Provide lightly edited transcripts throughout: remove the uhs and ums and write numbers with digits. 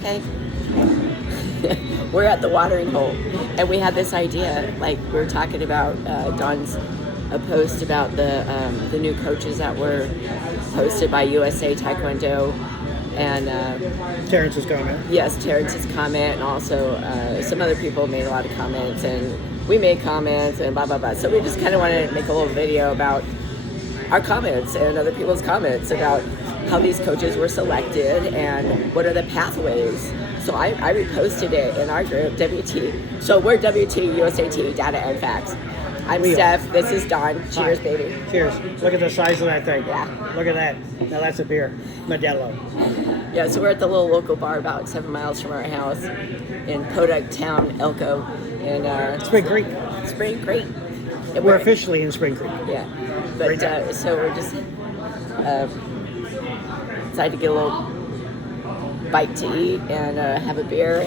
okay. We're at the watering hole, and we had this idea, like we were talking about Don's a post about the new coaches that were posted by USA Taekwondo, and Terrence's comment. Yes, Terrence's comment, and also some other people made a lot of comments, and we made comments, and blah blah blah. So we just kind of wanted to make a little video about our comments and other people's comments about how these coaches were selected and what are the pathways. So I reposted it in our group, WT. So we're WT, USAT, Data and Facts. I'm Steph. This is Don. Cheers, Hi. baby. Cheers. Look at the size of that thing. Yeah. Look at that. Now that's a beer. Modelo. Yeah, so we're at the little local bar about 7 miles from our house in Podunk Town, Elko. And Spring Creek. Spring Creek. And We're officially in Spring Creek. Yeah. But so we're just decided to get a little bite to eat and have a beer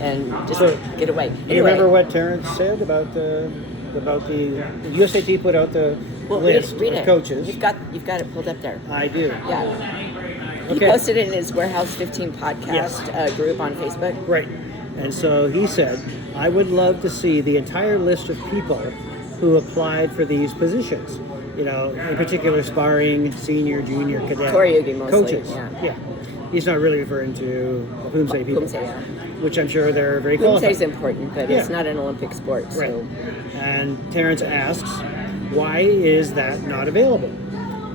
and just get away. Anyway, Do you remember what Terrence said about the USAT put out the list read of it. coaches? You've got it pulled up there. I do. Yeah. He Okay. posted it in his Warehouse 15 podcast group on Facebook. Right. And so he said, I would love to see the entire list of people who applied for these positions. You know, in particular, sparring, senior, junior, cadet. Koryugi mostly. Coaches. Yeah. He's not really referring to Pumse people. Pumse, yeah. Which I'm sure they're very Pumse qualified. is important, but it's not an Olympic sport. So. Right. And Terrence asks, why is that not available?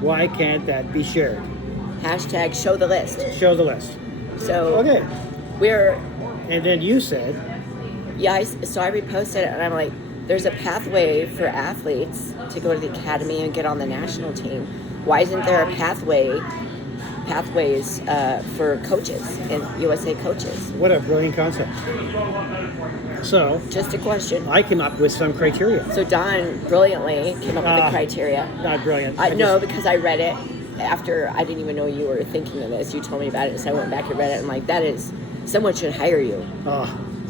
Why can't that be shared? Hashtag show the list. Show the list. So Okay. and then you said, so I reposted it, and I'm like, there's a pathway for athletes to go to the academy and get on the national team. Why isn't there a pathways for coaches and USA coaches? what a brilliant concept. So, Just a question. I came up with some criteria. So Don brilliantly came up with the criteria. Not brilliant. No, because I read it after I didn't even know you were thinking of this. You told me about it, so I went back and read it. I'm like, someone should hire you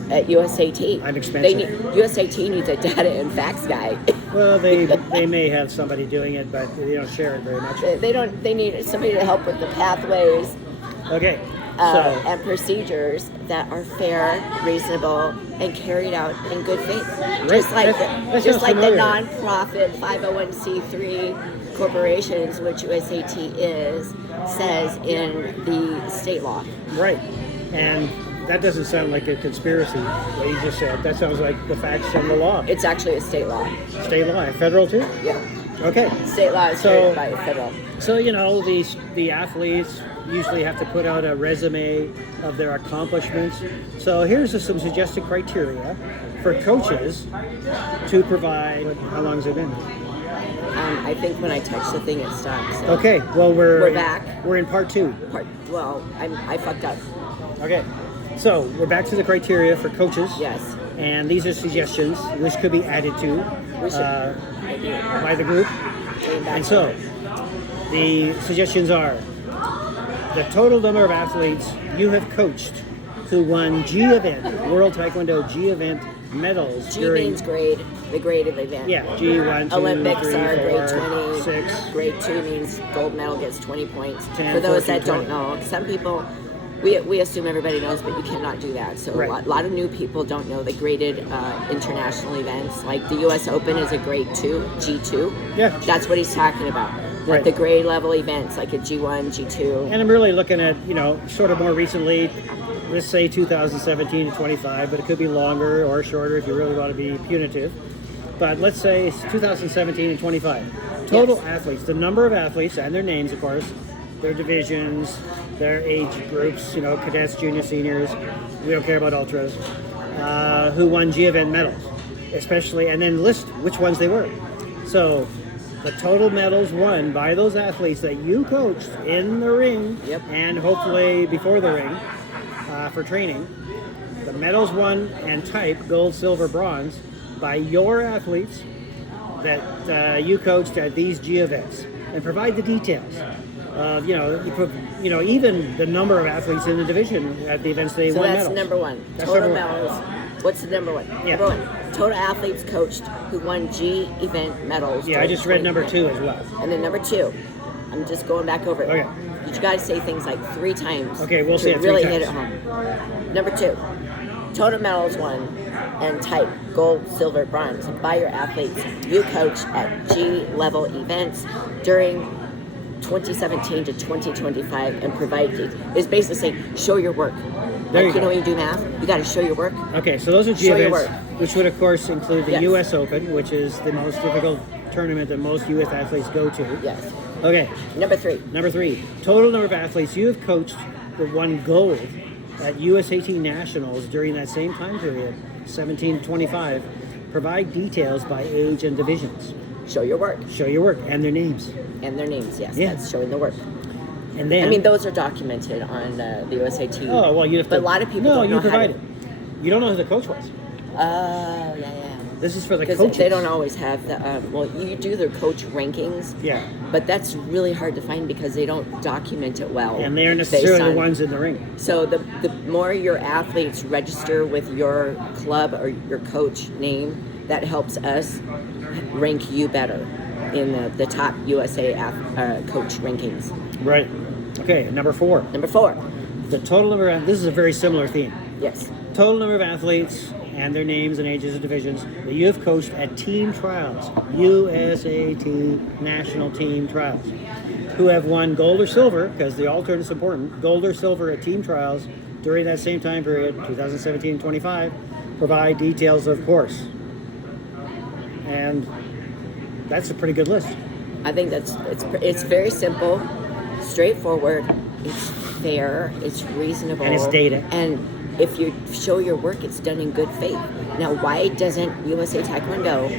at USAT. I'm expensive. USAT needs a data and facts guy. Well, they may have somebody doing it, but they don't share it very much. They need somebody to help with the pathways Okay. and procedures that are fair, reasonable, and carried out in good faith. Just like that the sounds familiar. nonprofit 501c3 corporations, which USAT says in the state law. Right. And that doesn't sound like a conspiracy, what you just said. That sounds like the facts and the law. It's actually a state law. State law, federal too? Yeah. Okay. State law is carried by federal. So, the athletes usually have to put out a resume of their accomplishments. So here's some suggested criteria for coaches to provide. How long has it been? I think when I touched the thing, it stopped. So. Okay, well, we're back. We're in part 2. I fucked up. Okay, so we're back to the criteria for coaches. Yes. And these are suggestions which could be added to by the group. And so the suggestions are the total number of athletes you have coached who won G event, World Taekwondo G event medals. G means grade, the grade of the event. Yeah, G1, 2, Olympics 3, are 4, grade 20. 6. Grade 2 means gold medal gets 20 points. 10, For those 14, that don't 20. know, some people, we assume everybody knows, but you cannot do that. So Right. a lot of new people don't know the graded international events. Like the US Open is a grade 2, G2. Yeah. That's what he's talking about. Right. Like the grade level events, like a G1, G2. And I'm really looking at, sort of more recently, let's say 2017 to 25, but it could be longer or shorter if you really want to be punitive. But let's say it's 2017 and 25. Total athletes, the number of athletes and their names, of course, their divisions, their age groups, cadets, junior, seniors, we don't care about ultras, who won G event medals, especially, and then list which ones they were. So the total medals won by those athletes that you coached in the ring and hopefully before the ring for training, the medals won and type gold, silver, bronze by your athletes that you coached at these G events, and provide the details of even the number of athletes in the division at the events they won medals. So that's number one. That's Total number one. medals. What's the number one? Yeah. Number one. Total athletes coached who won G event medals. Yeah, I just read number 2 as well. And then number 2, I'm just going back over it. Okay. You got to say things like 3 times. Okay, we'll to say it 3 really times. hit it home. Number 2, total medals won and type gold, silver, bronze by your athletes you coach at G-level events during 2017 to 2025 and provide is basically saying show your work. There Like, you go. when you do math, you got to show your work. Okay, so those are G Show your events, work. which would of course include the Yes. US Open, which is the most difficult tournament that most youth athletes go to. Yes. Okay, Number 3, number 3, total number of athletes you have coached that won gold at USAT Nationals during that same time period, 17 to 25. Provide details by age and divisions. show your work. Show your work and their names. And their names, yes. Yeah. That's showing the work. And then, I mean, those are documented on the USAT. oh well, you have to. But a lot of people no, don't know you how provide to. it. You don't know who the coach was. Oh, yeah. This is for the Because coaches. they don't always have the, well, you do their coach rankings, Yeah, but that's really hard to find because they don't document it well. and they aren't based necessarily the on- ones in the ring. So the more your athletes register with your club or your coach name, that helps us rank you better in the top USA coach rankings. Right. Okay, number 4. Number 4, The total number of, this is a very similar theme. yes. Total number of athletes and their names and ages and divisions that you have coached at team trials, USAT national team trials, who have won gold or silver, because the alternate is important, gold or silver at team trials during that same time period, 2017-25. Provide details, of course. And that's a pretty good list. I think it's very simple, straightforward, it's fair, it's reasonable, And it's data. And if you show your work, it's done in good faith. Now, why doesn't USA Taekwondo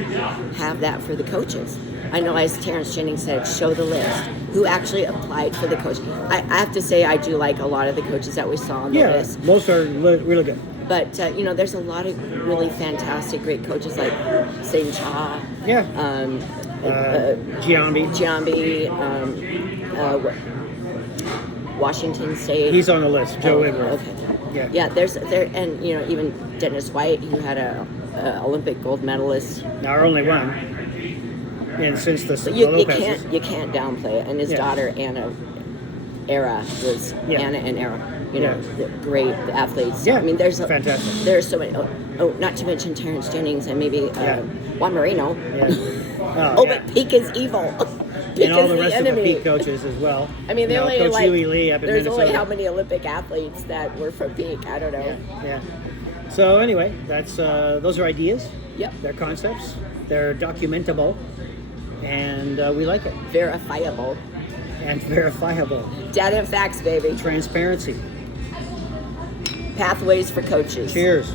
have that for the coaches? I know, as Terrence Jennings said, show the list. Who actually applied for the coach? I have to say, I do like a lot of the coaches that we saw on the Yeah, list. most are really good. But, there's a lot of really fantastic, great coaches like Sain Cha, Yeah. Giambi. Giambi, Washington State. He's on the list. Joe Whitworth. Okay. Yeah. Yeah, and even Dennis White, who had a Olympic gold medalist. Now, our only one. And since the But you Lopez's. can't downplay it. And his Yeah. daughter Anna Era was Yeah. Anna and Era. Yeah. The great athletes. Yeah, I mean, there's fantastic. There's so many. Oh, not to mention Terrence Jennings and maybe Juan Marino. Yeah. Oh, yeah. but Peak is evil. Peak And all is the rest enemy. of the peak coaches as well. I mean, they only Coach like. Huey Lee up in There's Minnesota. only how many Olympic athletes that were from Peak? I don't know. Yeah. So anyway, that's those are ideas. Yep. They're concepts. They're documentable, and we like it. Verifiable. And verifiable. Data and facts, baby. Transparency. Pathways for coaches. Cheers.